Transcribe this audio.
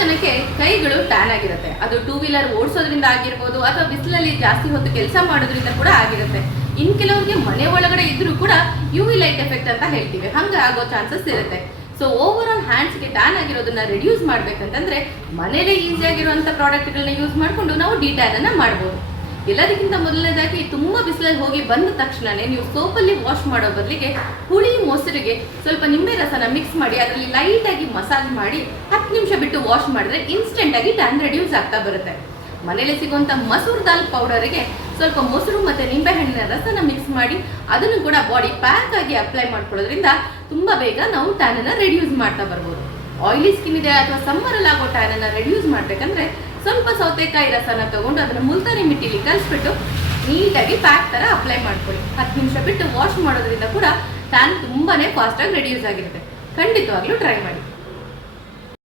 ಜನಕ್ಕೆ ಕೈಗಳು ಟ್ಯಾನ್ ಆಗಿರುತ್ತೆ. ಅದು 2 ವೀಲರ್ ಓಡಿಸೋದ್ರಿಂದ ಆಗಿರ್ಬೋದು ಅಥವಾ ಬಿಸಿಲಲ್ಲಿ ಜಾಸ್ತಿ ಹೊತ್ತು ಕೆಲಸ ಮಾಡೋದ್ರಿಂದ ಕೂಡ ಆಗಿರುತ್ತೆ. ಇನ್ನು ಕೆಲವರಿಗೆ ಮನೆ ಒಳಗಡೆ ಇದ್ರೂ ಕೂಡ UV ಲೈಟ್ ಎಫೆಕ್ಟ್ ಅಂತ ಹೇಳ್ತೀವಿ, ಹಂಗೆ ಆಗೋ ಚಾನ್ಸಸ್ ಇರುತ್ತೆ. ಸೊ ಓವರ್ ಆಲ್ ಹ್ಯಾಂಡ್ಸ್ಗೆ ಟ್ಯಾನ್ ಆಗಿರೋದನ್ನ ರಿಡ್ಯೂಸ್ ಮಾಡ್ಬೇಕಂತಂದ್ರೆ ಮನೇಲೆ ಈಸಿ ಆಗಿರುವಂಥ ಪ್ರಾಡಕ್ಟ್ಗಳನ್ನ ಯೂಸ್ ಮಾಡಿಕೊಂಡು ನಾವು ಡಿಟ್ಯಾನ್ ಅನ್ನ ಮಾಡ್ಬೋದು. ಎಲ್ಲದಕ್ಕಿಂತ ಮೊದಲನೇದಾಗಿ ತುಂಬಾ ಬಿಸಿಲಲ್ಲಿ ಹೋಗಿ ಬಂದ ತಕ್ಷಣನೇ ನೀವು ಸೋಪಲ್ಲಿ ವಾಶ್ ಮಾಡೋ ಬದಲಿಗೆ ಹುಳಿ ಮೊಸರಿಗೆ ಸ್ವಲ್ಪ ನಿಂಬೆ ರಸನ ಮಿಕ್ಸ್ ಮಾಡಿ ಅದರಲ್ಲಿ ಲೈಟ್ ಆಗಿ ಮಸಾಜ್ ಮಾಡಿ 10 ನಿಮಿಷ ಬಿಟ್ಟು ವಾಶ್ ಮಾಡಿದ್ರೆ ಇನ್ಸ್ಟೆಂಟ್ ಆಗಿ ಟ್ಯಾನ್ ರಿಡ್ಯೂಸ್ ಆಗ್ತಾ ಬರುತ್ತೆ. ಮನೇಲಿ ಸಿಗುವಂಥ ಮಸೂರ್ ದಾಲ್ ಪೌಡರ್ಗೆ ಸ್ವಲ್ಪ ಮೊಸರು ಮತ್ತೆ ನಿಂಬೆ ಹಣ್ಣಿನ ರಸನ ಮಿಕ್ಸ್ ಮಾಡಿ ಅದನ್ನು ಕೂಡ ಬಾಡಿ ಪ್ಯಾಕ್ ಆಗಿ ಅಪ್ಲೈ ಮಾಡ್ಕೊಳ್ಳೋದ್ರಿಂದ ತುಂಬಾ ಬೇಗ ನಾವು ಟ್ಯಾನ್ ಅನ್ನ ರಿಡ್ಯೂಸ್ ಮಾಡ್ತಾ ಬರ್ಬೋದು. ಆಯಿಲಿ ಸ್ಕಿನ್ ಇದೆ ಅಥವಾ ಸಮ್ಮರಲ್ಲಿ ಆಗೋ ಟ್ಯಾನ್ ಅನ್ನ ರಿಡ್ಯೂಸ್ ಮಾಡ್ಬೇಕಂದ್ರೆ ಸ್ವಲ್ಪ ಸೌತೆಕಾಯಿ ರಸನ ತಗೊಂಡು ಅದನ್ನ ಮುಲ್ತಾನಿ ಮಿಟ್ಟಿಲಿ ಕಲಿಸ್ಬಿಟ್ಟು ನೀಟಾಗಿ ಪ್ಯಾಕ್ ತರ ಅಪ್ಲೈ ಮಾಡ್ಕೊಳ್ಳಿ. 10 ನಿಮಿಷ ಬಿಟ್ಟು ವಾಶ್ ಮಾಡೋದ್ರಿಂದ ಕೂಡ ಟ್ಯಾನ್ ತುಂಬಾನೇ ಫಾಸ್ಟ್ ಆಗಿ ರಿಡ್ಯೂಸ್ ಆಗಿರುತ್ತೆ. ಖಂಡಿತವಾಗ್ಲೂ ಟ್ರೈ ಮಾಡಿ.